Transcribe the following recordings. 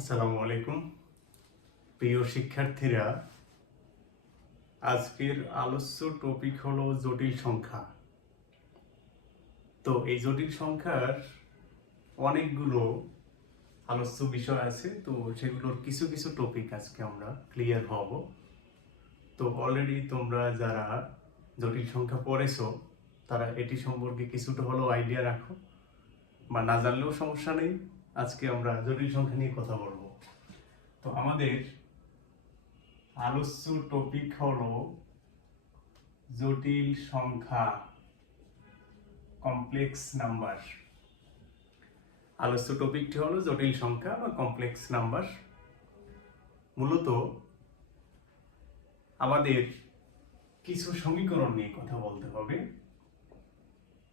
আসসালামু আলাইকুম প্রিয় শিক্ষার্থীরা, আজকের আলোচ্য টপিক হলো জটিল সংখ্যা। তো এই জটিল সংখ্যার অনেকগুলো আলোচ্য বিষয় আছে, তো সেগুলোর কিছু কিছু টপিক আজকে আমরা ক্লিয়ার হব। তো অলরেডি তোমরা যারা জটিল সংখ্যা পড়েছো তারা এটি সম্পর্কে কিছুটা হলেও আইডিয়া রাখো, বা না জানলেও সমস্যা নেই। আজকে আমরা জটিল সংখ্যা নিয়ে কথা বলবো। তো আমাদের আলোচ্য টপিক হলো জটিল সংখ্যা, কমপ্লেক্স নাম্বার। আলোচ্য টপিকটি হলো জটিল সংখ্যা বা কমপ্লেক্স নাম্বার। মূলত আমাদের কিছু সমীকরণ নিয়ে কথা বলতে হবে।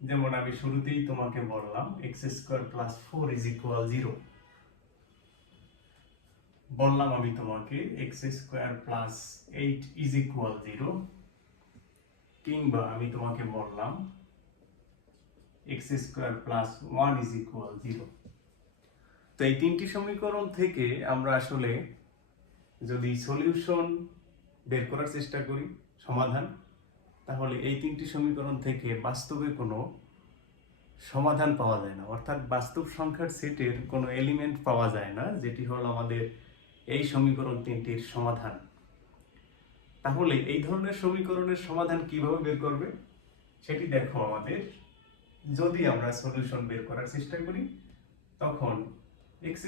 যেমন আমি শুরুতেই তোমাকে বললাম x² + 4 = 0। বললাম আমি তোমাকে x² + 8 = 0, কিংবা আমি তোমাকে বললাম x² + 1 = 0। তো এই তিনটি সমীকরণ থেকে আমরা আসলে যদি সলিউশন বের করার চেষ্টা করি, সমাধান, তাহলে এই তিনটি সমীকরণ থেকে বাস্তবে কোনো সমাধান পাওয়া যায় না, অর্থাৎ বাস্তব সংখ্যার সেটের কোনো এলিমেন্ট পাওয়া যায় না, যেটি হলো আমাদের এই সমীকরণ তিনটির সমাধান। তাহলে এই ধরনের সমীকরণের সমাধান কিভাবে বের করবে সেটি দেখো। আমাদের যদি আমরা সলিউশন বের করার চেষ্টা করি, তখন x²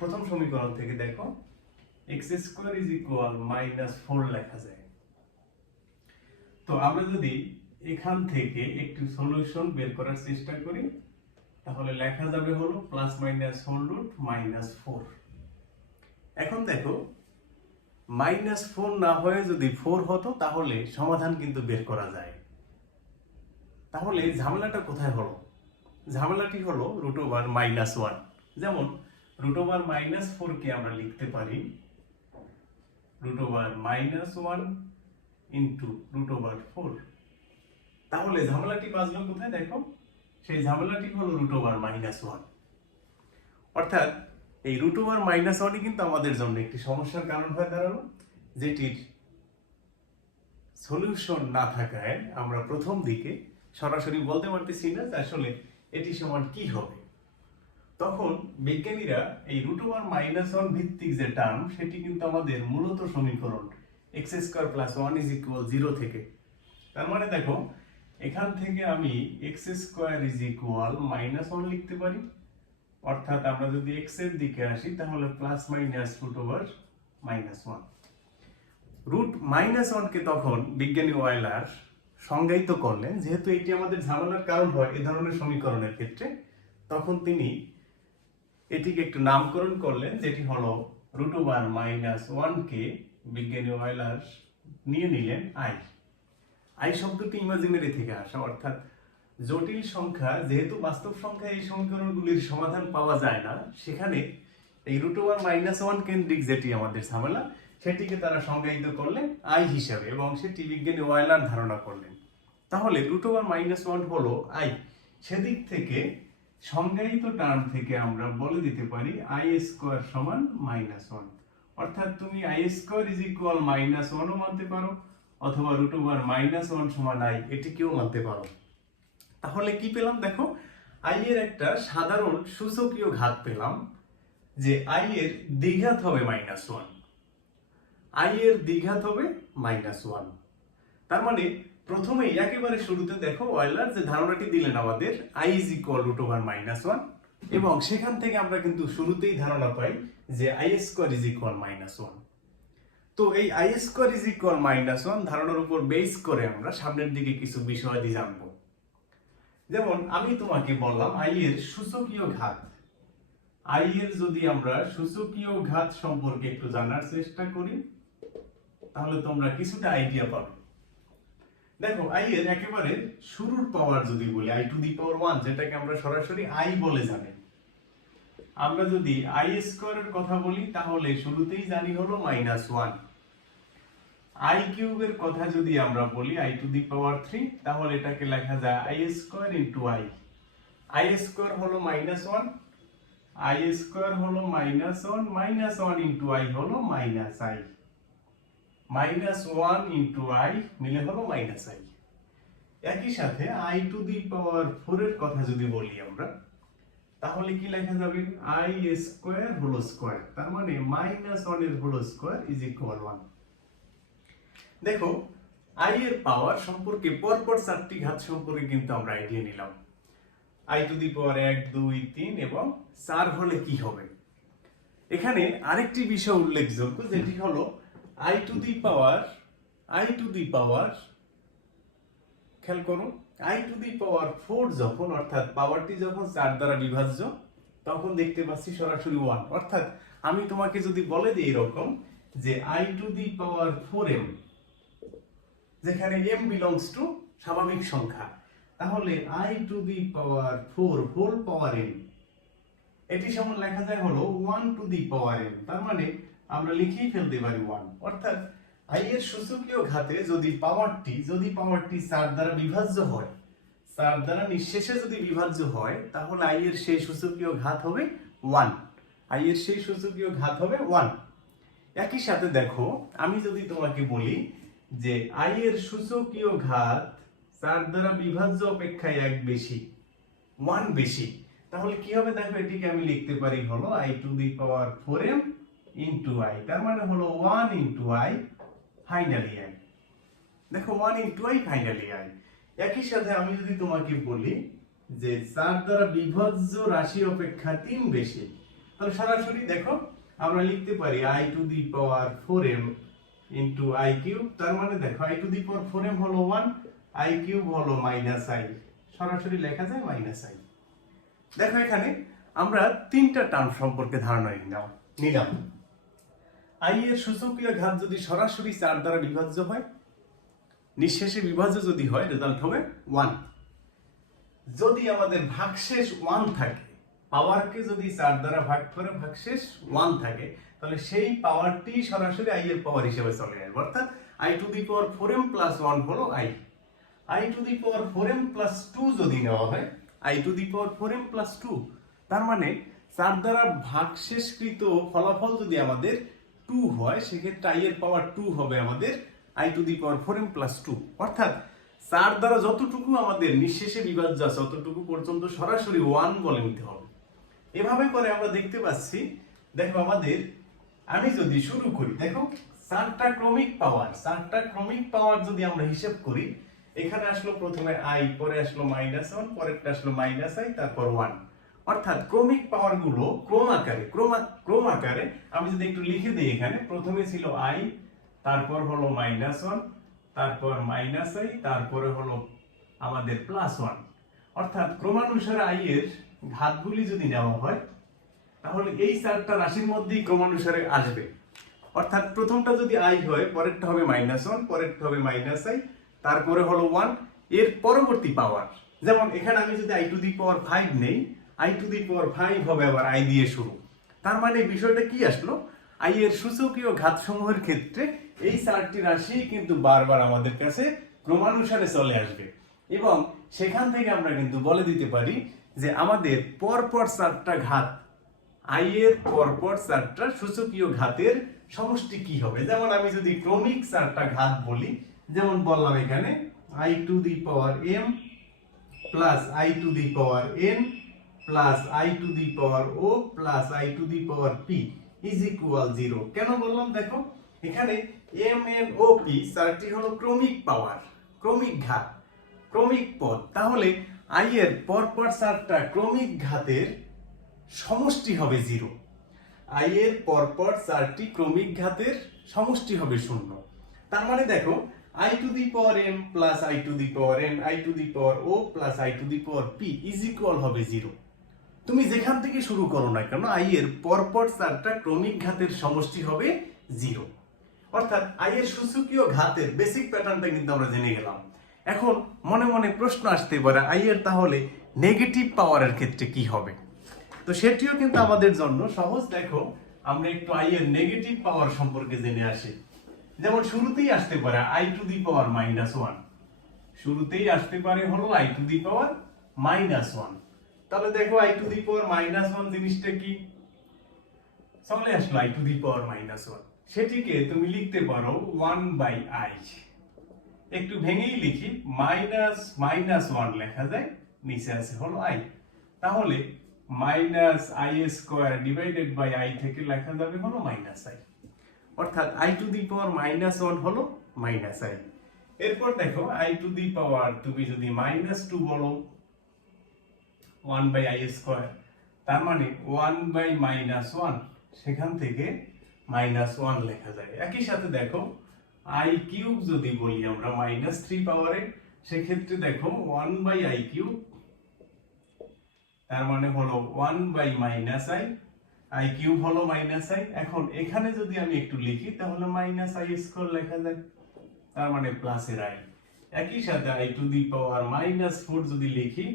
প্রথম সমীকরণ থেকে দেখো x² -4 লেখা যায়। তো আমরা যদি এখান থেকে একটি সলিউশন বের করার চেষ্টা করি, তাহলে লেখা যাবে হলো +-4√-4। এখন দেখো -4 না হয়ে যদি 4 হতো তাহলে সমাধান কিন্তু বের করা যায়। তাহলে ঝামেলাটা কোথায় হলো? ঝামেলাটি হলো √1। যেমন √-4 কে আমরা লিখতে পারি √1 × √4। তাহলে ঝামেলাটি বাজলো কোথায় দেখো? সেই ঝামেলাটি হলো √1। অর্থাৎ এই √1 কিন্তু আমাদের জন্য একটি সমস্যার কারণ হয়ে দাঁড়ালো, যেটির সলিউশন না থাকায় আমরা প্রথম দিকে সরাসরি বলতে পারতেছি না যে আসলে এটি সমান কি হবে। তখন বিজ্ঞানীরা এই √1 ভিত্তিক যে টার্ম, সেটি কিন্তু আমাদের মূলত সমীকরণ x² + 1 = 0 থেকে। তার মানে দেখো এখান থেকে আমি x² -1 লিখতে পারি, অর্থাৎ আমরা যদি x এর দিকে আসি তাহলে +-√1। √-1 কে তখন বিজ্ঞানী ওয়েলার সংজ্ঞায়িত করলেন, যেহেতু এটি আমাদের ঝামেলার কারণ হয় এই ধরনের সমীকরণের ক্ষেত্রে, তখন তিনি এটিকে একটু নামকরণ করলেন, যেটি হলো √1 কে বিজ্ঞানী ওয়েলার নিয়ে নিলেন i শব্দটি ইমাজিনারি থেকে আসা, অর্থাৎ জটিল সংখ্যা যেহেতু বাস্তব সংখ্যা এই সমীকরণগুলির সমাধান পাওয়া যায় না, সেখানে এই √1 কেন্দ্রিক যেটি আমাদের ঝামেলা, সেটিকে তারা সংজ্ঞায়িত করলেন i হিসাবে, এবং সেটি বিজ্ঞানী ওয়েলার ধারণা করলেন। তাহলে √1 হলো i। সেদিক থেকে সংজ্ঞায়িত টার্ম থেকে আমরা বলে দিতে পারি i² = -1। অর্থাৎ তুমি i² -1 ও মানতে পারো, অথবা √1 - i এটিকেও মানতে পারো। তাহলে কি পেলাম দেখো, i এর একটা সাধারণ সূচকীয় ঘাত পেলাম, যে i এর দ্বিঘাত হবে -1। i এর দ্বিঘাত হবে -1। তার মানে প্রথমেই একেবারে শুরুতে দেখো ওয়েলার যে ধারণাটি দিলেন আমাদের i √1 - এবং সেখান থেকে আমরা কিন্তু শুরুতেই ধারণা পাই যে i² -1। তো এই i² -1 ধারণার উপর বেস করে আমরা সামনের দিকে কিছু বিষয়াদি জানবো। যেমন আমি তোমাকে বললাম i এর সূচকীয় ঘাত। i এর যদি আমরা সূচকীয় ঘাত সম্পর্কে একটু জানার চেষ্টা করি, তাহলে তোমরা কিছুটা আইডিয়া পাবে। দেখো i এর একেবারে শুরুর পাওয়ার যদি বলি i⁴ যেটাকে আমরা সরাসরি i বলে জানি, আমরা যদি i² এর কথা বলি তাহলে শুরুতেই জানি হলো -1। i³ এর কথা যদি আমরা বলি i⁵, তাহলে এটাকে লেখা যায় i² × i। i² হলো -1, আই স্কোয়ার হলো -1, -1 ইন্টু আই হলো -i, -1 ইন্টু আই মিলে হলো -i। একই সাথে i টু দি পাওয়ার 4 এর কথা যদি বলি আমরা, তাহলে কি লেখা যাবে? i স্কোয়ার হোল স্কোয়ার, তার মানে -1 এর হোল স্কোয়ার ইজ ইকুয়াল 1। দেখো i এর পাওয়ার সম্পর্কে পরপর 4টি ঘাত সম্পর্কে কিন্তু আমরা আইডিয়া নিলাম। i টু দি পাওয়ার 1, 2, 3 এবং 4 হলে কি হবে। এখানে আরেকটি বিষয় উল্লেখযোগ্য, যেটি হলো i টু দি পাওয়ার খেয়াল করো, i টু দি পাওয়ার 4 যখন, অর্থাৎ পাওয়ারটি যখন 4 দ্বারা বিভাজ্য, তখন দেখতে পাচ্ছি সরাসরি 1। অর্থাৎ আমি তোমাকে যদি বলে দিই এরকম যে i to the power 4m, যেখানে m বিলংস টু স্বাভাবিক সংখ্যা, তাহলে i to the power 4 whole power m, এটি সমান লেখা যায় হলো 1 টু দি পাওয়ার m। তার মানে আমরা লিখেই ফেলতে পারি 1। অর্থাৎ i এর সূচকীয় ঘাতে যদি পাওয়ারটি 4 দ্বারা বিভাজ্য হয়, 4 দ্বারা নিঃশেষে যদি বিভাজ্য হয়, তাহলে i এর সেই সূচকীয় ঘাত হবে 1। i এর সেই সূচকীয় ঘাত হবে 1। একই সাথে দেখো, আমি যদি তোমাকে বলি যে i এর সূচকীয় ঘাত 4 দ্বারা বিভাজ্য অপেক্ষায় 1 বেশি, 1 বেশি, তাহলে কি হবে? দেখো এটিকে আমি লিখতে পারি হলো i to the power 4m into i, তার মানে হলো 1 ইনটু i ফাইনালি i। দেখো 1 ইনটু i ফাইনালি i। একই সাথে আমি যদি তোমাকে বলি যে 4 দ্বারা বিভাজ্য রাশি অপেক্ষা 3 বেশি, তাহলে সরাসরি দেখো আমরা লিখতে পারি i to the power 4m into i cube, তার মানে দেখো i to the power 4m হলো 1, i কিউব হলো -i, সরাসরি লেখা যায় -i। দেখো এখানে আমরা 3টা টার্ম সম্পর্কে ধারণা নিলাম। i এর সূচকীয় ঘাত যদি সরাসরি 4 দ্বারা বিভাজ্য হয়, নিঃশেষে বিভাজ্য যদি হয়, রেজাল্ট হবে 1। যদি আমাদের ভাগশেষ 1 থাকে, পাওয়ারকে যদি 4 দ্বারা ভাগ করে ভাগশেষ 1 থাকে, তাহলে সেই পাওয়ারটি সরাসরি i এর পাওয়ার হিসেবে চলে আসবে। অর্থাৎ i to the power 4m plus 1 হলো i to the power 4m plus 2 যদি নেওয়া হয়, i to the power 4m plus 2, তার মানে 4 দ্বারা ভাগশেষকৃত ফলাফল যদি আমাদের 2 হয়, সেক্ষেত্রে i এর পাওয়ার 2 হবে আমাদের i to the power 4m plus 2। অর্থাৎ 4 দ্বারা যতটুকু আমাদের নিঃশেষে বিভাজ্য আছে, ততটুকু পর্যন্ত সরাসরি 1 বলে নিতে হবে। এভাবে করে আমরা দেখতে পাচ্ছি, দেখো আমাদের, আমি যদি শুরু করি, দেখো 4টা ক্রমিক পাওয়ার যদি আমরা হিসাব করি, এখানে আসলো প্রথমে i, পরে আসলো -1, পরেরটা আসলো -i, তারপর 1। অর্থাৎ ক্রমিক পাওয়ার গুলো ক্রম আকারে আমি যদি একটু লিখে দিই, এখানে প্রথমে ছিল i, তারপর হলো -1, তারপর -i, তারপরে হলো আমাদের +1। অর্থাৎ ক্রমানুসারে i এর ঘাতগুলি যদি নেওয়া হয়, তাহলে এই 4টা রাশির মধ্যেই ক্রমানুসারে আসবে। অর্থাৎ প্রথমটা যদি i হয়, পরেরটা হবে -1, পরেরটা হবে -i, তারপরে হলো 1। এর পরবর্তী পাওয়ার, যেমন এখানে আমি যদি i টু দি পাওয়ার 5 নেই, i টু দি পাওয়ার 5 হবে আবার i দিয়ে শুরু। তার মানে বিষয়টা কি আসলো, i এর সূচকীয় ঘাতসমূহের ক্ষেত্রে এই 4টি রাশি কিন্তু বারবার আমাদের কাছে ক্রমানুসারে চলে আসবে, এবং সেখান থেকে আমরা কিন্তু বলে দিতে পারি যে আমাদের পরপর 4টা ঘাত, i এর পরপর 4টা সূচকীয় ঘাতের সমষ্টি কি হবে। যেমন আমি যদি ক্রমিক 4টা ঘাত বলি, যেমন বললাম এখানে i to the power m plus i to the power n plus i to the power o plus i to the power p is equal 0। কেন বললাম? দেখো এখানে m n o p 4টি হলো ক্রমিক পাওয়ার, ক্রমিক ঘাত, ক্রমিক পদ। তাহলে i এর পরপর 4টা ক্রমিক ঘাতের সমষ্টি হবে 0। i এর পরপর 4টি ক্রমিক ঘাতের সমষ্টি হবে 0। তার মানে দেখো i to the power m plus i to the power n, i to the power o plus i to the power p is equal হবে 0। তুমি যেখান থেকে শুরু করো না কেন, i এর পরপর 4টা ক্রমিক ঘাতের সমষ্টি হবে 0। অর্থাৎ i এর সূচকীয় ঘাতের বেসিক প্যাটার্নটা কিন্তু আমরা জেনে গেলাম। এখন মনে মনে প্রশ্ন আসতে পারে, i এর তাহলে নেগেটিভ পাওয়ারের ক্ষেত্রে কি হবে? তো সেটিও কিন্তু আমাদের জন্য সহজ। দেখো আমরা একটু i এর নেগেটিভ পাওয়ার সম্পর্কে জেনে আসি। যেমন শুরুতেই আসতে পারে i টু দি পাওয়ার -1, শুরুতেই আসতে পারে হলো i টু দি পাওয়ার -1। তাহলে দেখো i to the power minus one জিনিসটা কি, চলে আসলো I to the power minus one. সেটিকে তুমি লিখতে পারো ওয়ান বাই আই, একটু ভেঙেই লিখি, মাইনাস মাইনাস ওয়ান লেখা যায়, নিচে আছে হলো আই, তাহলে minus i square divided by i থেকে লেখা যাবে হলো মাইনাস আই, অর্থাৎ i to the power minus one হলো মাইনাস আই। এরপর দেখো আই টু দি পাওয়ার তুমি যদি মাইনাস টু বলো ওয়ান বাই আই স্কোয়ার, তার মানে ওয়ান বাই মাইনাস ওয়ান, সেখান থেকে মাইনাস ওয়ান লেখা যায়। একই সাথে দেখো আই কিউব যদি বলি আমরা মাইনাস থ্রি পাওয়ারে, সেক্ষেত্রে দেখো ওয়ান বাই আই কিউব, তার মানে হলো one by minus i, i cube হলো মাইনাস আই। এখন এখানে যদি আমি একটু লিখি তাহলে মাইনাস আই স্কোয়ার লেখা যায়, তার মানে প্লাসের আই। একই সাথে I to the power minus four যদি লিখি,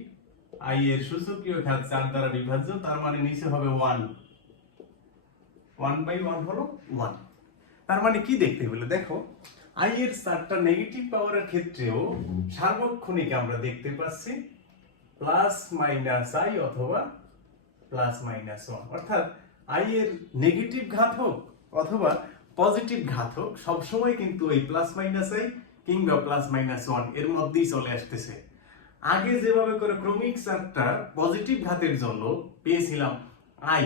আই এর সূচকীয় ঘাত 4 দ্বারা বিভাজ্য, তার মানে নিচে হবে 1, 1 বাই 1 হলো 1। তার মানে কি দেখতে পেলে, দেখো আই এর 4টা নেগেটিভ পাওয়ারের ক্ষেত্রেও সার্বক্ষণিক আমরা দেখতে পাচ্ছি প্লাস মাইনাস আই অথবা প্লাস মাইনাস 1, অর্থাৎ আই এর নেগেটিভ ঘাত হোক অথবা পজিটিভ ঘাত হোক, সবসময় কিন্তু এই প্লাস মাইনাস আই কিংবা প্লাস মাইনাস 1 এর মধ্যেই চলে আসতেছে। আগে যেভাবে করে ক্রমিক চারটার পজিটিভ ঘাতের জন্য পেয়েছিলাম I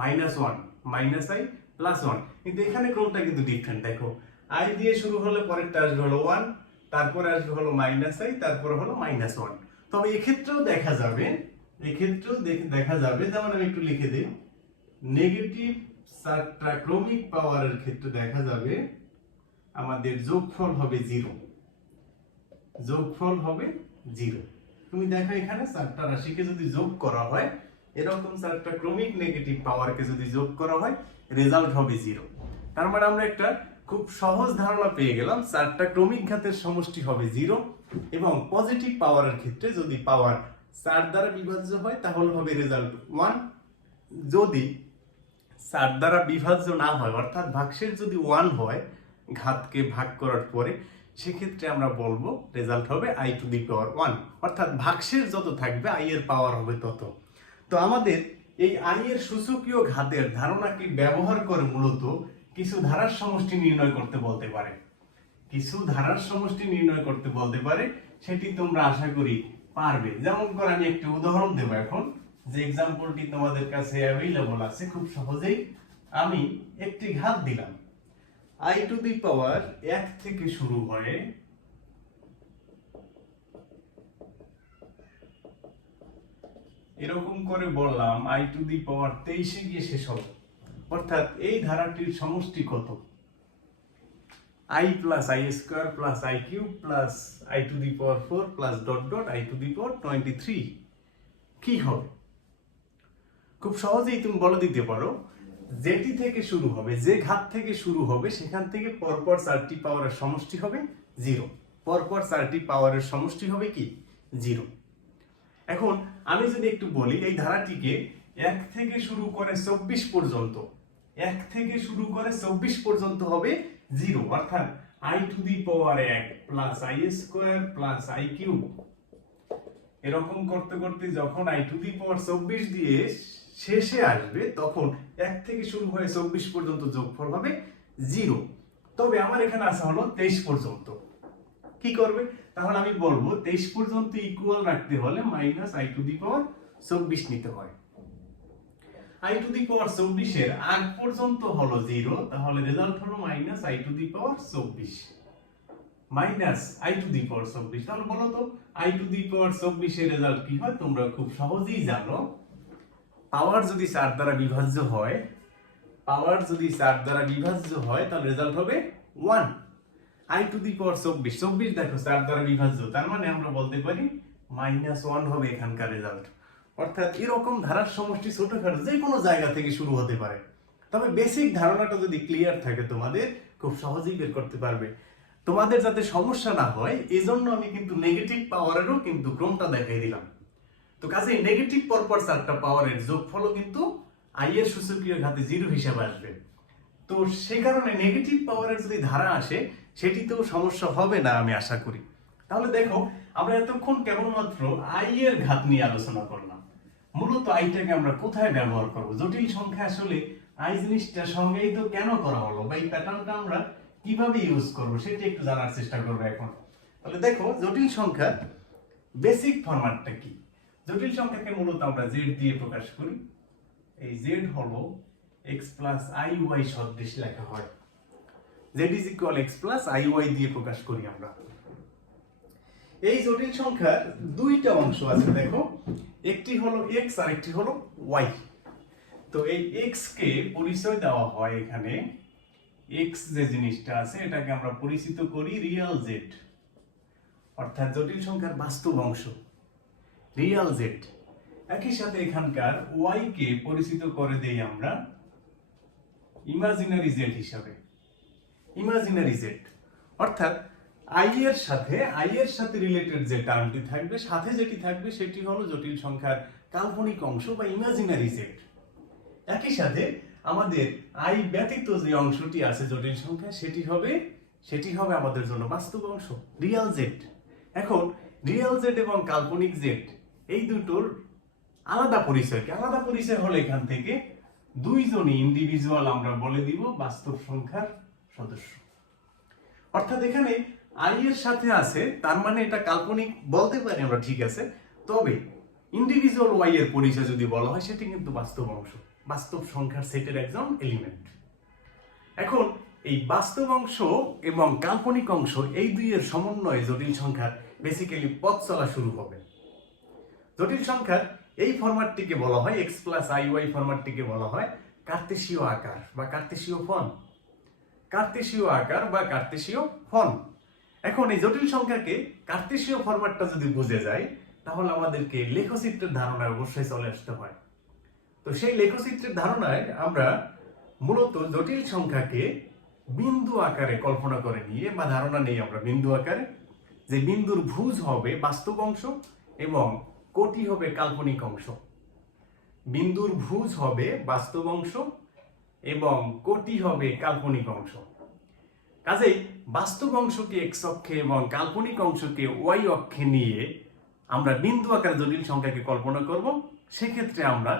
minus one minus I plus one, কিন্তু এখানে ক্রমটা কিন্তু ডিফারেন্ট। দেখো আই দিয়ে শুরু হলে পরেরটা আসবে হলো ওয়ান, তারপরে আসবে হলো মাইনাস আই, তারপরে হলো মাইনাস ওয়ান। তবে এক্ষেত্রেও দেখা যাবে, যেমন আমি একটু লিখে দিই, নেগেটিভ চারটা ক্রমিক পাওয়ারের ক্ষেত্রে দেখা যাবে আমাদের যোগফল হবে জিরো, যোগফল হবে জিরো। তুমি দেখো এখানে চারটা রাশিকে যদি যোগ করা হয়, এরকম চারটা ক্রমিক নেগেটিভ পাওয়ারকে যদি যোগ করা হয়, রেজাল্ট হবে জিরো। তার মানে আমরা একটা খুব সহজ ধারণা পেয়ে গেলাম, চারটা ক্রমিক ঘাতের সমষ্টি হবে জিরো, এবং পজিটিভ পাওয়ারের ক্ষেত্রে যদি পাওয়ার 4 দ্বারা বিভাজ্য হয় তাহলে হবে রেজাল্ট 1। যদি 4 দ্বারা বিভাজ্য না হয়, অর্থাৎ ভাগশেষ যদি 1 হয় ঘাতকে ভাগ করার পরে, সেক্ষেত্রে আমরা বলবো রেজাল্ট হবে আই টু দি পাওয়ার 1, অর্থাৎ ভাগশেষ যত থাকবে আই এর পাওয়ার হবে তত। তো আমাদের এই আই এর সূচকীয় ঘাতের ধারণাকে ব্যবহার করে মূলত কিছু ধারার সমষ্টি নির্ণয় করতে বলতে পারে, সেটি তোমরা আশা করি পারবে। যেমন করে আমি একটি উদাহরণ দেবো এখন, যে এক্সাম্পলটি তোমাদের কাছে অ্যাভেলেবল আছে, খুব সহজেই আমি একটি ঘাত দিলাম, আই টু দি পাওয়ার 1 থেকে শুরু হয়ে এরকম করে বললাম আই টু দি পাওয়ার 23 গিয়ে শেষ হবে, অর্থাৎ এই ধারাটির সমষ্টি কত, i plus i square plus i cube plus i to the power 4 plus dot dot i to the power 23 কি হবে? খুব সহজেই তুমি বলে দিতে পারো, যেটি থেকে শুরু হবে, যে ঘাত থেকে শুরু হবে, সেখান থেকে পরপর 4টি পাওয়ারের সমষ্টি হবে জিরো, পরপর 4টি পাওয়ারের সমষ্টি হবে কি জিরো। এখন আমি যদি একটু বলি, এই ধারাটিকে 1 থেকে শুরু করে 24 পর্যন্ত, 1 থেকে শুরু করে 24 পর্যন্ত হবে জিরো, অর্থাৎ i to the power 1 plus i square plus i cube, এরকম করতে করতে যখন আই টু দি পাওয়ার 24 দিয়ে শেষে আসবে, তখন 1 থেকে শুরু হয়ে 24 পর্যন্ত যোগফল হবে জিরো। তবে আমার এখানে আসা হলো 23 পর্যন্ত, কি করবে? তাহলে আমি বলবো 23 পর্যন্ত ইকুয়াল রাখতে হলে minus i to the power 24 নিতে হয়। আই টু দি পাওয়ার 24 এর আগ পর্যন্ত হলো জিরো, তাহলে রেজাল্ট হলো minus i to the power 24, minus i to the power 24। তাহলে বলো তো আই টু দি পাওয়ার 24 এর রেজাল্ট কি হয়? তোমরা খুব সহজেই জানো, পাওয়ার যদি 4 দ্বারা বিভাজ্য হয়, তাহলে রেজাল্ট হবে 1। আই টু দি পাওয়ার 24 দেখো 4 দ্বারা বিভাজ্য, তার মানে আমরা বলতে পারি -1 হবে এখানকার রেজাল্ট। অর্থাৎ এরকম ধারার সমষ্টি ছোটখাটো যে কোনো জায়গা থেকে শুরু হতে পারে, তবে বেসিক ধারণাটা যদি ক্লিয়ার থাকে তোমাদের, খুব সহজেই বের করতে পারবে। তোমাদের যাতে সমস্যা না হয়, এজন্য আমি কিন্তু নেগেটিভ পাওয়ারেরও কিন্তু ক্রমটা দেখাই দিলাম। তো কাজে নেগেটিভ পরপর 4টা পাওয়ারের যোগফলও কিন্তু আই এর সূচকীয় ঘাতে জিরো হিসাবে আসবে। তো সেই কারণে নেগেটিভ পাওয়ারের যদি ধারা আসে, সেটিতেও সমস্যা হবে না আমি আশা করি। তাহলে দেখো, আমরা এতক্ষণ কেবলমাত্র আই এর ঘাত নিয়ে আলোচনা করলাম। মূলত আইটাকে আমরা কোথায় ব্যবহার করব? জটিল সংখ্যা আসলে আই জিনিসটা সংজ্ঞায়িত কেন করা হলো বা এই প্যাটার্নটা আমরা কিভাবে ইউজ করব সেটা একটু জানার চেষ্টা করব এখন। তাহলে দেখো জটিল সংখ্যার বেসিক ফরম্যাটটা কি। জটিল সংখ্যাকে মূলত আমরা z দিয়ে প্রকাশ করি। এই z হলো x প্লাস iy সদৃশ লেখা হয়। z is equal x plus iy দিয়ে প্রকাশ করি আমরা। এই জটিল সংখ্যার দুইটা অংশ আছে দেখো, একটি হলো x আর একটি হলো y। তো এই x কে পরিচয় দেওয়া হয় এখানে, x যে জিনিসটা আছে এটাকে আমরা পরিচিত করি রিয়াল z, অর্থাৎ জটিল সংখ্যার বাস্তব অংশ রিয়াল z। একই সাথে এখানকার y কে পরিচিত করে দেই আমরা ইমাজিনারি z হিসাবে, ইমাজিনারি z। অর্থাৎ i এর সাথে রিলেটেড যে টার্মটি থাকবে, সাথে যেটি থাকবে সেটি হলো জটিল সংখ্যার কাল্পনিক অংশ বা ইমাজিনারি z। একই সাথে আমাদের i ব্যতীত যে অংশটি আছে জটিল সংখ্যা সেটি হবে আমাদের জন্য বাস্তব অংশ রিয়াল z। এখন রিয়াল z এবং কাল্পনিক z এই দুটোর আলাদা পরিচয় হলো এখান থেকে দুইজনই ইন্ডিভিজুয়াল আমরা বলে দিব বাস্তব সংখ্যার সদস্য। অর্থাৎ এখানে i এর সাথে আছে তার মানে এটা কাল্পনিক বলতে পারি আমরা, ঠিক আছে, তবে ইন্ডিভিজুয়াল y এর পরিচয় যদি বলা হয় সেটি কিন্তু বাস্তব অংশ, বাস্তব সংখ্যার সেটের একজন এলিমেন্ট। এখন এই বাস্তব অংশ এবং কাল্পনিক অংশ এই দুইয়ের সমন্বয়ে জটিল সংখ্যার বেসিক্যালি পথ চলা শুরু হবে। জটিল সংখ্যার এই ফরম্যাটটিকে বলা হয় x প্লাস iy ফরম্যাটটিকে বলা হয় কার্তেশীয় আকার বা কার্তেশীয় ফর্ম, কার্তেশীয় আকার বা কার্তেশীয় ফর্ম। এখন এই জটিল সংখ্যাকে কার্তেশীয় ফরম্যাটটা যদি বুঝে যায় তাহলে আমাদেরকে লেখচিত্রের ধারণায় অবশ্যই চলে আসতে হয়। তো সেই লেখচিত্রের ধারণায় আমরা মূলত জটিল সংখ্যাকে বিন্দু আকারে কল্পনা করে নিয়ে বা ধারণা নেই আমরা বিন্দু আকারে, যে বিন্দুর ভুজ হবে বাস্তব অংশ এবং কোটি হবে কাল্পনিক অংশ। বিন্দুর ভুজ হবে বাস্তব অংশ এবং কোটি হবে কাল্পনিক অংশ। কাজেই বাস্তব অংশকে x অক্ষে এবং কাল্পনিক অংশকে y অক্ষে নিয়ে আমরা বিন্দু আকারে জটিল সংখ্যাকে কল্পনা করব। সেক্ষেত্রে আমরা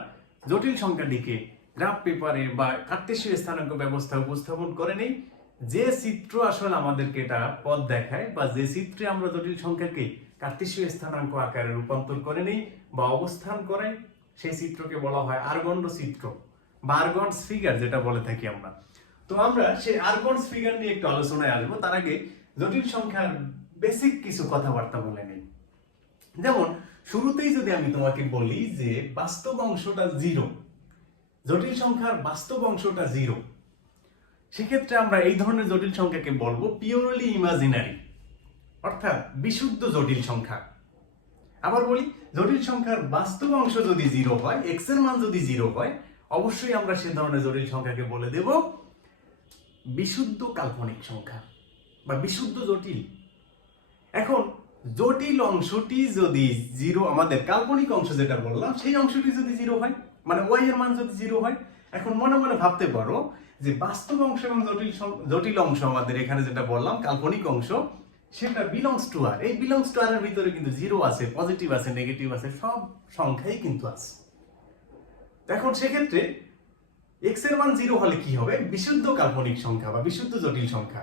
জটিল সংখ্যাটিকে গ্রাফ পেপারে বা কার্তেশীয় স্থানাঙ্ক ব্যবস্থা উপস্থাপন করে নেই। যে চিত্র আসলে আমাদেরকে এটা পথ দেখায় বা যে চিত্রে আমরা জটিল সংখ্যাকে কার্তেশীয় স্থানাঙ্ক আকারে রূপান্তর করে নেই বা অবস্থান করাই, সেই চিত্রকে বলা হয় আর্গন্ড চিত্র বা আর্গন্ড ফিগার যেটা বলে থাকি আমরা। তো আমরা সেই আর্গন্ড ফিগার নিয়ে একটু আলোচনায় আসবো। তার আগে জটিল সংখ্যার বেসিক কিছু কথাবার্তা বলে নেই। যেমন শুরুতেই যদি আমি তোমাকে বলি যে বাস্তব অংশটা 0, জটিল সংখ্যার বাস্তব অংশটা 0, সেক্ষেত্রে আমরা এই ধরনের জটিল সংখ্যাকে বলবো পিওরলি ইমাজিনারি, অর্থাৎ বিশুদ্ধ জটিল সংখ্যা। আবার বলি, জটিল সংখ্যার বাস্তব অংশ যদি 0 হয়, x এর মান যদি 0 হয়, অবশ্যই আমরা সে ধরনের জটিল সংখ্যাকে বলে দেব বিশুদ্ধ কাল্পনিক সংখ্যা বা বিশুদ্ধ জটিল। এখন জটিল অংশটি যদি 0, আমাদের কাল্পনিক অংশ যেটা বললাম সেই অংশটি যদি 0 হয়, মানে y এর মান যদি 0 হয়, এখন মনে মনে ভাবতে পারো যে বাস্তব অংশ এবং জটিল অংশ আমাদের এখানে যেটা বললাম কাল্পনিক অংশ, সেটা বিলংস টু আর। এই বিলংস টু আর এর ভিতরে কিন্তু 0 আছে, পজিটিভ আছে, নেগেটিভ আছে, সব সংখ্যাই কিন্তু আছে। এখন সেক্ষেত্রে x এর মান 0 হলে কি হবে? বিশুদ্ধ কাল্পনিক সংখ্যা বা বিশুদ্ধ জটিল সংখ্যা।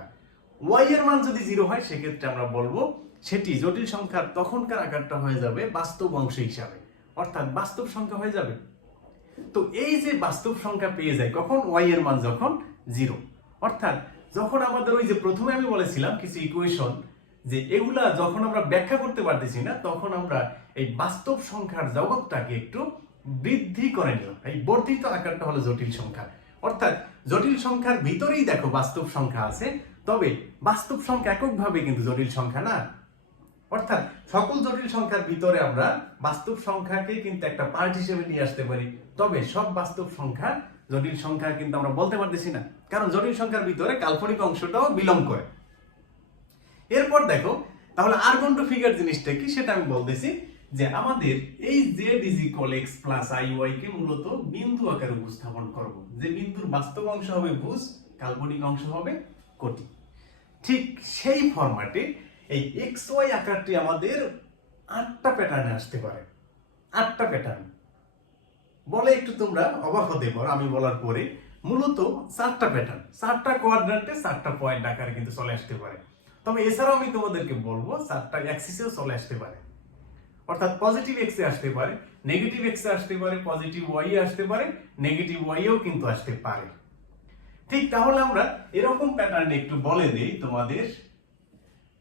y এর মান যদি 0 হয় সেক্ষেত্রে আমরা বলবো সেটি জটিল সংখ্যার তখনকার আকারটা হয়ে যাবে বাস্তব অংশ হিসাবে, অর্থাৎ বাস্তব সংখ্যা হয়ে যাবে। তো এই যে বাস্তব সংখ্যা পেয়ে যায় কখন? y এর মান যখন 0, অর্থাৎ যখন আমাদের ওই যে প্রথমে আমি বলেছিলাম কিছু ইকুয়েশন, যে এগুলা যখন আমরা ব্যাখ্যা করতে পারতেছি না তখন আমরা এই বাস্তব সংখ্যার জগৎটাকে একটু বৃদ্ধি করে নিলাম। এই বর্ধিত আকারটা হলো জটিল সংখ্যা। অর্থাৎ জটিল সংখ্যার ভিতরেই দেখো বাস্তব সংখ্যা আছে, তবে বাস্তব সংখ্যা এককভাবে কিন্তু জটিল সংখ্যা না। অর্থাৎ সকল জটিল সংখ্যার ভিতরে আমরা বাস্তব সংখ্যাকে কিন্তু একটা পার্ট হিসেবে নিয়ে আসতে পারি, তবে সব বাস্তব সংখ্যা জটিল সংখ্যা কিন্তু আমরা বলতে পারতেছি না, কারণ জটিল সংখ্যার ভিতরে কাল্পনিক অংশটাও বিলং করে। এরপর দেখো তাহলে আর্গন্ড ফিগার জিনিসটা কি সেটা আমি বলতেছি, যে আমাদের এই z = x + iy কে মূলত বিন্দু আকারে উপস্থাপন করব, যে বিন্দুর বাস্তব অংশ হবে ভুজ, কাল্পনিক অংশ হবে কোটি। ঠিক সেই ফরম্যাটে এই xy আকারটি আমাদের 8টা প্যাটার্নে আসতে পারে, 8টা প্যাটার্ন। বলে একটু তোমরা অবাক হতে পারো আমি বলার পরে। মূলত 4টা প্যাটার্ন, 4টা কোয়াড্রান্টে 4টা পয়েন্ট আকারে কিন্তু চলে আসতে পারে। তবে এছাড়াও আমি তোমাদেরকে বলবো 4টা অ্যাক্সিসেও চলে আসতে পারে। অর্থাৎ পজিটিভ এক্সে আসতে পারে, নেগেটিভ এক্সে আসতে পারে, পজিটিভ ওয়াই আসতে পারে, নেগেটিভ ওয়াইও কিন্তু আসতে পারে। ঠিক তাহলে আমরা এরকম প্যাটার্ন একটু বলে দেই তোমাদের।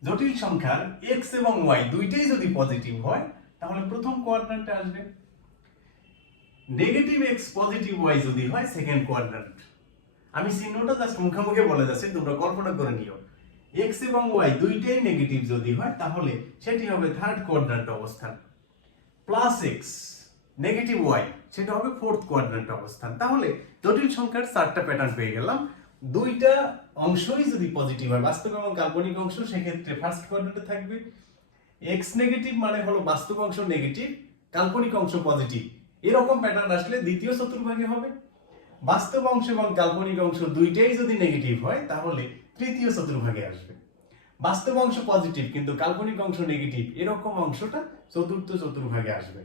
জটিল সংখ্যার এক্স এবং ওয়াই দুইটাই যদি পজিটিভ হয় তাহলে প্রথম কোয়াড্রান্টে আসবে। নেগেটিভ এক্স পজিটিভ ওয়াই যদি হয় সেকেন্ড কোয়াড্রান্ট। আমি চিহ্নটা জাস্ট মুখে বলে যাচ্ছি, তোমরা কল্পনা করে নিও। এক্স এবং ওয়াই দুইটাই নেগেটিভ যদি হয় তাহলে সেটি হবে থার্ড কোয়াড্রান্ট অবস্থান। প্লাস এক্স নেগেটিভ ওয়াই সেটা হবে ফোর্থ কোয়াড্রান্ট অবস্থান। তাহলে জটিল সংখ্যার 4টা প্যাটার্ন পেয়ে গেলাম। দুইটা অংশই যদি পজিটিভ হয়, বাস্তব এবং কাল্পনিক অংশ, সেক্ষেত্রে ফার্স্ট কোয়াড্রান্টে থাকবে। এক্স নেগেটিভ মানে হলো বাস্তব অংশ নেগেটিভ, কাল্পনিক অংশ পজিটিভ, এরকম প্যাটার্ন আসলে দ্বিতীয় চতুর্ভাগে হবে। বাস্তব অংশ এবং কাল্পনিক অংশ দুইটাই যদি নেগেটিভ হয় তাহলে তৃতীয় চতুর্ভাগে আসবে। বাস্তব অংশ পজিটিভ কিন্তু কাল্পনিক অংশ নেগেটিভ, এরকম অংশটা চতুর্থ চতুর্ভাগে আসবে।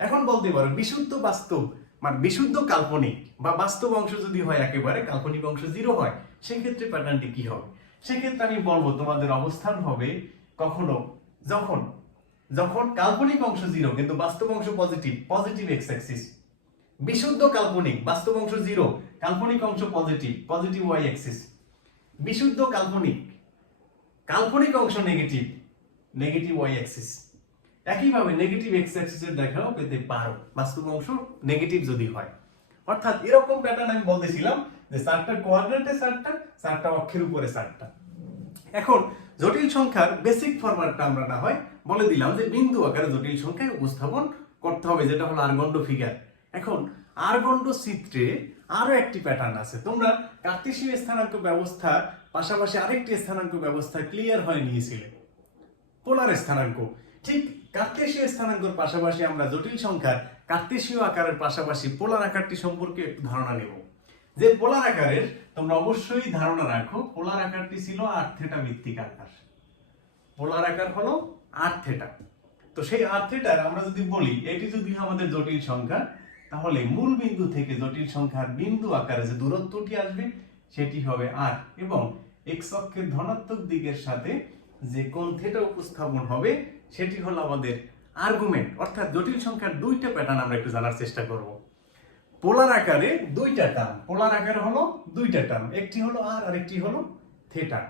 এখন বলতে পারো বিশুদ্ধ বাস্তব মানে বিশুদ্ধ কাল্পনিক বা বাস্তব অংশ যদি হয় একেবারে, কাল্পনিক অংশ 0 হয়, সেক্ষেত্রে প্যাটার্নটি কি হবে? সেক্ষেত্রে আমি বলবো তোমাদের অবস্থান হবে কখনো যখন যখন কাল্পনিক অংশ 0 কিন্তু বাস্তব অংশ পজিটিভ, পজিটিভ এক্স অ্যাক্সিস। বিশুদ্ধ কাল্পনিক, বাস্তব অংশ 0, কাল্পনিক অংশ পজিটিভ, পজিটিভ ওয়াই অ্যাক্সিস। বিশুদ্ধ কাল্পনিক, কাল্পনিক অংশ নেগেটিভ, নেগেটিভ ওয়াই অ্যাক্সিস। একইভাবে নেগেটিভ এক্স অ্যাক্সিসের দেখাও পেতে পারো বাস্তব অংশ নেগেটিভ যদি হয়। অর্থাৎ এরকম প্যাটার্ন আমি বলতেছিলাম যে 4টা কোয়াড্রান্টে 4টা, 4টা অক্ষের উপরে 4টা। এখন জটিল সংখ্যার বেসিক ফরম্যাটটা আমরা না হয় বলে দিলাম যে বিন্দু আকারে জটিল সংখ্যায় উপস্থাপন করতে হবে, যেটা হলো আরগন্ড ফিগার। এখন আরগন্ড চিত্রে আরো একটি প্যাটার্ন আছে। তোমরা কার্তেশীয় স্থানাঙ্ক ব্যবস্থা পাশাপাশি আরেকটি স্থানাঙ্ক ব্যবস্থা ক্লিয়ার হয়ে নিয়েছিলে, পোলার স্থানাঙ্ক। ঠিক কার্তেশীয় স্থানাঙ্কের পাশাপাশি আমরা জটিল সংখ্যার কার্তেশীয় আকারের পাশাপাশি পোলার আকারটি সম্পর্কে একটু ধারণা নেব। যে পোলার আকারের তোমরা অবশ্যই ধারণা রাখো, পোলার আকারটি ছিল r থিটা ভিত্তিক আকার। পোলার আকার হলো r থিটা। তো সেই r থিটার আমরা যদি বলি এটি যদি আমাদের জটিল সংখ্যা, তাহলে মূল বিন্দু থেকে জটিল সংখ্যার বিন্দু আকারে যে দূরত্বটি আসবে সেটি হবে r, এবং x অক্ষের ধনাত্মক দিকের সাথে যে কোণ থিটা উপস্থাপন হবে সেটি হলো আমাদের আর্গুমেন্ট। অর্থাৎ জটিল সংখ্যার দুইটা প্যাটার্ন আমরা একটু জানার চেষ্টা করব। পোলার আকারে দুইটা টার্ম, পোলার আকার হলো দুইটা টার্ম, একটি হলো r আর একটি হলো থিটা।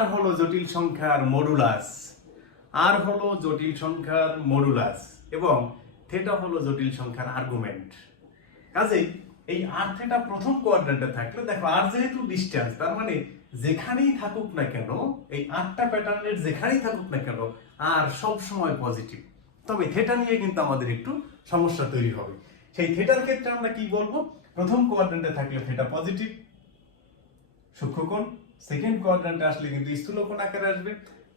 r হলো জটিল সংখ্যার মডুলাস, r হলো জটিল সংখ্যার মডুলাস, এবং থিটা হলো জটিল সংখ্যার আর্গুমেন্ট। কাজেই এই r থিটা প্রথম কোয়াড্রান্টে থাকলে দেখো r যেহেতু ডিসটেন্স, তার মানে যেখানেই থাকুক না কেন এই 8টা প্যাটার্নের যেখানেই থাকুক না কেন r সব সময় পজিটিভ। তবে থিটা নিয়ে কিন্তু আমাদের একটু সমস্যা তৈরি হবে। সেই থিটার ক্ষেত্রে আমরা কি বলবো? প্রথম কোয়াড্রান্টে থাকলে থিটা পজিটিভ সূক্ষ্মকোণ, সেকেন্ড কোয়াড্রান্টে আসলে কিন্তু স্থূলকোণ আকারে আসবে,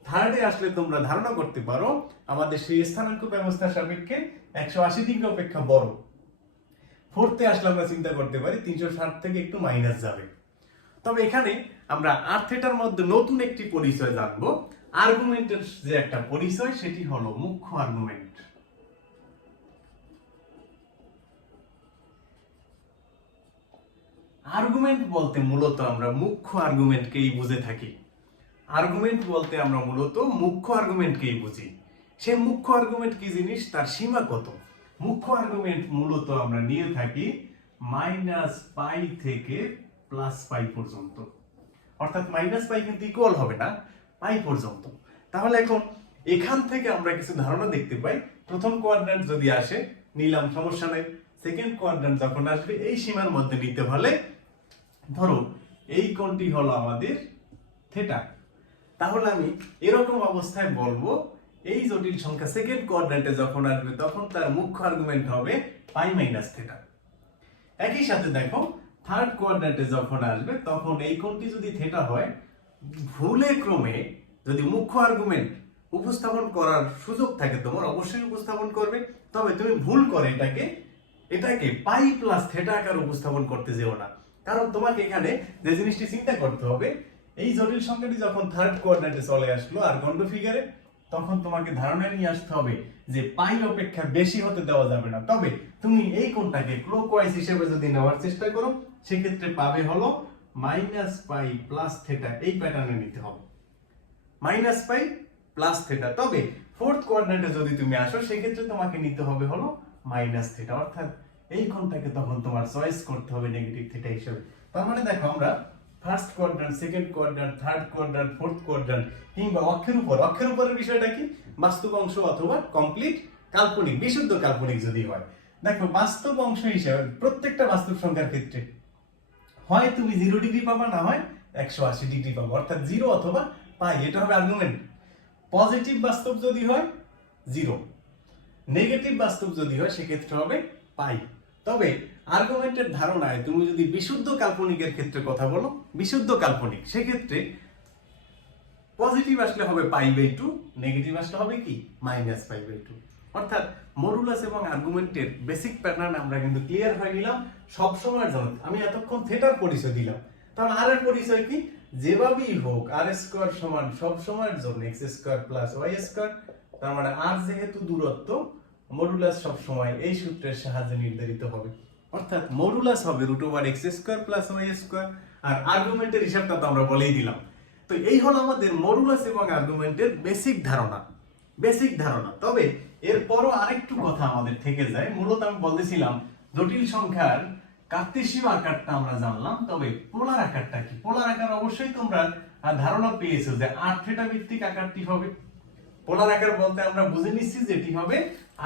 থার্ডে আসলে তোমরা ধারণা করতে পারো আমাদের সেই স্থানাঙ্ক ব্যবস্থার সাপেক্ষে 180 ডিগ্রি অপেক্ষা বড়। ফোর্থে আসলে আমরা চিন্তা করতে পারি 360 থেকে একটু মাইনাস যাবে। তবে এখানে আমরা r থিটার মধ্যে নতুন একটি পরিচয় জানবো। আর্গুমেন্টের যে একটা পরিচয় সেটি হলো মুখ্য আর্গুমেন্ট। আর্গুমেন্ট বলতে মূলত আমরা মুখ্য আর্গুমেন্টকেই বুঝে থাকি। আর্গুমেন্ট বলতে আমরা মূলত মুখ্য আর্গুমেন্টকেই বুঝি। সে মুখ্য আর্গুমেন্ট কি জিনিস, তার সীমা কত? মুখ্য আর্গুমেন্ট মূলত আমরা নিয়ে থাকি -π থেকে +π পর্যন্ত। অর্থাৎ -π কিন্তু ইকুয়াল হবে না, পাই পর্যন্ত। তাহলে এখন এখান থেকে আমরা কিছু ধারণা দেখতে পাই। প্রথম কোয়াড্রান্ট যদি আসে নিলাম, সমস্যা নাই। সেকেন্ড কোয়াড্রান্ট যখন আসবে এই সীমার মধ্যে নিতে হলে ধরো এই কোণটি হলো আমাদের থিটা। তাহলে আমি এরকম অবস্থায় বলবো এই জটিল সংখ্যা সেকেন্ড কোয়াড্রান্টে যখন আসবে তখন তার মুখ্য আর্গুমেন্ট হবে π - থিটা। একই সাথে দেখো থার্ড কোয়াড্রান্টে যখন আসবে তখন এই কোণটি যদি থিটা হয়, ভুলে ক্রমে যদি মুখ্য আর্গুমেন্ট উপস্থাপন করার সুযোগ থাকে তোমার, অবশ্যই উপস্থাপন করবে। তবে তুমি ভুল করে এটাকে π + থিটা আকার উপস্থাপন করতে যেও না। কারণ তোমাকে এখানে যে জিনিসটি চিন্তা করতে হবে, এই জটিল সংখ্যাটি যখন থার্ড কোয়াড্রান্টে চলে আসলো আরগন্ড ফিগারে, তখন তোমাকে ধারণা নিয়ে আসতে হবে যে পাই অপেক্ষা বেশি হতে দেওয়া যাবে না। তবে তুমি এই কোণটাকে ক্লকওয়াইজ হিসেবে যদি নেওয়ার চেষ্টা করো সেক্ষেত্রে পাবে হলো মাইনাস পাই প্লাস থেটা, এই প্যাটার্নে নিতে হবে মাইনাস পাই প্লাস থেটা। তবে ফোর্থ কোয়াড্রেন্টে যদি তুমি আসো সেক্ষেত্রে তোমাকে নিতে হবে হলো মাইনাস থেটা, অর্থাৎ এই কোণটাকে তখন তোমার চয়েস করতে হবে নেগেটিভ থেটা হিসেবে। তার মানে দেখো আমরা first quadrant, second quadrant, third quadrant, fourth quadrant কিংবা অক্ষের উপরের বিষয়টা কি বাস্তব অংশ অথবা কমপ্লিট কাল্পনিক, বিশুদ্ধ কাল্পনিক যদি হয়। দেখো বাস্তব অংশ হিসেবে প্রত্যেকটা বাস্তব সংখ্যার ক্ষেত্রে হয় তুমি 0 ডিগ্রি পাবা, না হয় 180 ডিগ্রি পাবা, অর্থাৎ 0 অথবা পাই, এটা হবে আর্গুমেন্ট। পজিটিভ বাস্তব যদি হয় 0, নেগেটিভ বাস্তব যদি হয় সেক্ষেত্রে হবে পাই। তবে আর্গুমেন্টের ধারণায় তুমি যদি বিশুদ্ধ কাল্পনিকের ক্ষেত্রে কথা বলো, বিশুদ্ধ কাল্পনিক, সেক্ষেত্রে পজিটিভ আসলে হবে পাই বাই 2, নেগেটিভ আসলে হবে কি মাইনাস পাই বাই 2। অর্থাৎ মডুলাস এবং আর্গুমেন্টের বেসিক প্যাটার্ন আমরা কিন্তু ক্লিয়ার হয়ে নিলাম সব সময়ের জন্য। আমি এতক্ষণ থেটার পরিচয় দিলাম, তাহলে আর এর পরিচয় কি? যেভাবেই হোক আর স্কয়ার সমান সব সময়ের জন্য x square plus y square. তার মানে আর যেহেতু দূরত্ব, মডুলাস সব সময় এই সূত্রের সাহায্যে নির্ধারিত হবে, অর্থাৎ মডুলাস হবে √x square plus y square. আর আর্গুমেন্টের হিসাবটা তো আমরা বলেই দিলাম। তো এই হলো আমাদের মডুলাস এবং আর্গুমেন্টের বেসিক ধারণা, বেসিক ধারণা। তবে এরপরও আরেকটু কথা আমাদের থেকে যায়। মূলত আমি বলতেছিলাম জটিল সংখ্যার কার্তেশীয় আকারটা আমরা জানলাম, তবে পোলার আকারটা কি? পোলার আকার অবশ্যই তোমরা ধারণা পেয়েছো যে r থিটা ভিত্তিক আকারটি হবে। পোলার আকার বলতে আমরা বুঝে নিচ্ছি যেটি হবে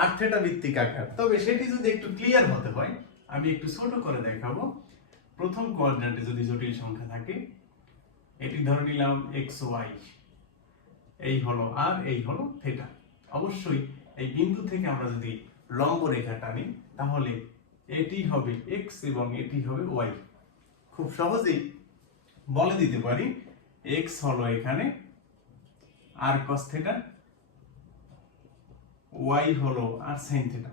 r থিটা ভিত্তিক আকার। তবে সেটি যদি একটু ক্লিয়ার হতে হয় আমি একটু ছোট করে দেখাবো। প্রথম কোয়াড্রেন্টে যদি জটিল সংখ্যা থাকে, এটি ধরে নিলাম xy, এই হলো r, এই হলো থিটা। অবশ্যই এই বিন্দু থেকে আমরা যদি লম্ব রেখা টানি তাহলে এটি হবে x এবং এটি হবে y। খুব সহজেই বলে দিতে পারি x হলো এখানে r cos থিটা, y হলো r sin থিটা।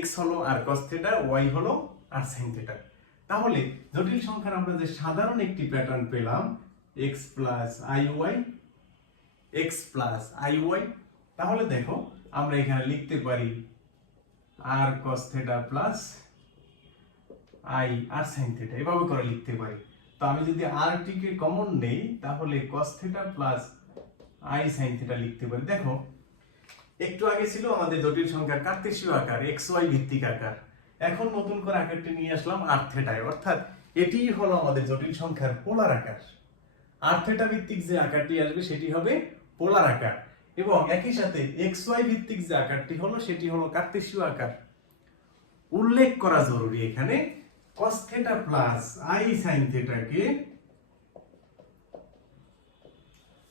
x হলো r cos থিটা, y হলো r sin থিটা। তাহলে জটিল সংখ্যার আমরা যে সাধারণ একটি প্যাটার্ন পেলাম x plus iy, x plus iy, তাহলে দেখো আমরা এখানে লিখতে পারি r cos theta plus i r sin theta, এভাবে করে লিখতে পারি। তো আমি যদি r টিকে কমন নেই তাহলে cos theta plus i sin theta লিখতে পারি। দেখো একটু আগে ছিল আমাদের জটিল সংখ্যার কার্তেশীয় আকার xy ভিত্তিক আকার, এখন নতুন করে আকারটি নিয়ে আসলাম r থিটায়, অর্থাৎ এটিই হলো আমাদের জটিল সংখ্যার পোলার আকার। r থিটা ভিত্তিক যে আকারটি আসবে সেটি হবে পোলার আকার, এবং একই সাথে xy ভিত্তিক যে আকারটি হলো সেটি হলো কার্তেশীয় আকার। উল্লেখ করা জরুরি এখানে cos theta plus i sin থিটাকে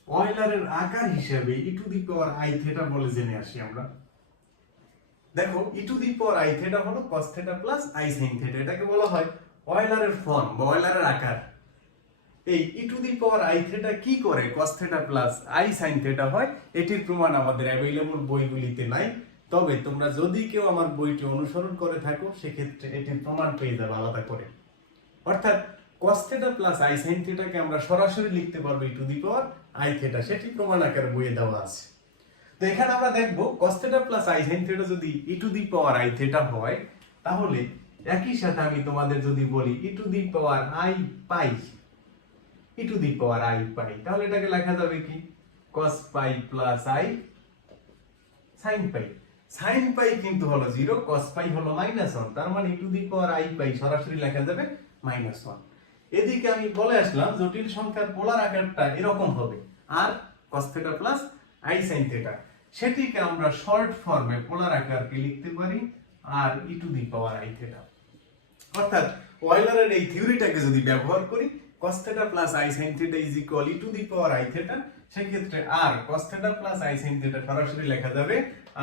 অয়লারের আকার হিসেবে e two the power i theta বলে জেনে আসি আমরা। দেখো e two the power i theta হলো cos theta plus i sin theta, এটাকে বলা হয় অয়লারের ফর্ম বা অয়লারের আকার। এই e two the power i theta কি করে cos theta plus i sin theta হয়, এটির প্রমাণ আমাদের অ্যাভেইলেবল বইগুলিতে নাই। তবে তোমরা যদি কেউ আমার বইটি অনুসরণ করে থাকো সেক্ষেত্রে এটির প্রমাণ পেয়ে যাবে আলাদা করে। অর্থাৎ cos theta plus i sin থিটাকে আমরা সরাসরি লিখতে পারবো e two the power i theta, সেটি প্রমাণ আকারে বইয়ে দেওয়া আছে। তো এখানে আমরা দেখব cos theta plus i sin theta যদি e two the power i theta হয়, তাহলে একই সাথে আমি তোমাদের যদি বলি e two the power i pi, e two the power i পাই, তাহলে এটাকে লেখা যাবে কি cos pi plus i sin pi. sin পাই কিন্তু হলো 0, cos পাই হলো -1, তার মানে e two the power i পাই সরাসরি লেখা যাবে -1। এদিকে আমি বলে আসলাম জটিল সংখ্যার পোলার আকারটা এরকম হবে আর cos theta plus i sin theta, সেটিকে আমরা শর্ট ফর্মে পোলার আকারকে লিখতে পারি আর e two the power i theta. অর্থাৎ অয়লারের এই থিওরিটাকে যদি ব্যবহার করি cos theta plus i sin theta is equal e two the power i theta, সেই ক্ষেত্রে আর cos theta plus i sin theta সরাসরি লেখা যাবে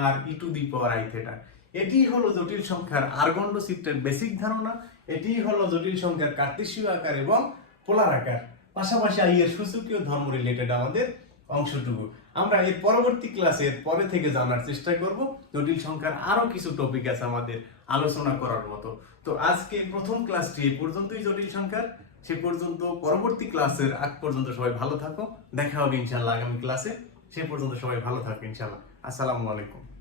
আর e two the power i theta. এটি হলো জটিল সংখ্যার আর্গন্ড চিত্রের বেসিক ধারণা, এটি হলো জটিল সংখ্যার কার্তেশীয় আকার এবং পোলার আকার, পাশাপাশি i এর সূচকীয় ধর্ম রিলেটেড আমাদের অংশটুকু। আমরা এর পরবর্তী ক্লাসের পরে থেকে জানার চেষ্টা করব জটিল সংখ্যার আরো কিছু টপিক আছে আমাদের আলোচনা করার মতো। তো আজকে প্রথম ক্লাসটি এই পর্যন্তই জটিল সংখ্যার, সে পর্যন্ত পরবর্তী ক্লাসের আগ পর্যন্ত সবাই ভালো থাকো, দেখা হবে ইনশাআল্লাহ আগামী ক্লাসে। সে পর্যন্ত সবাই ভালো থাকবে ইনশাআল্লাহ। আসসালামু আলাইকুম।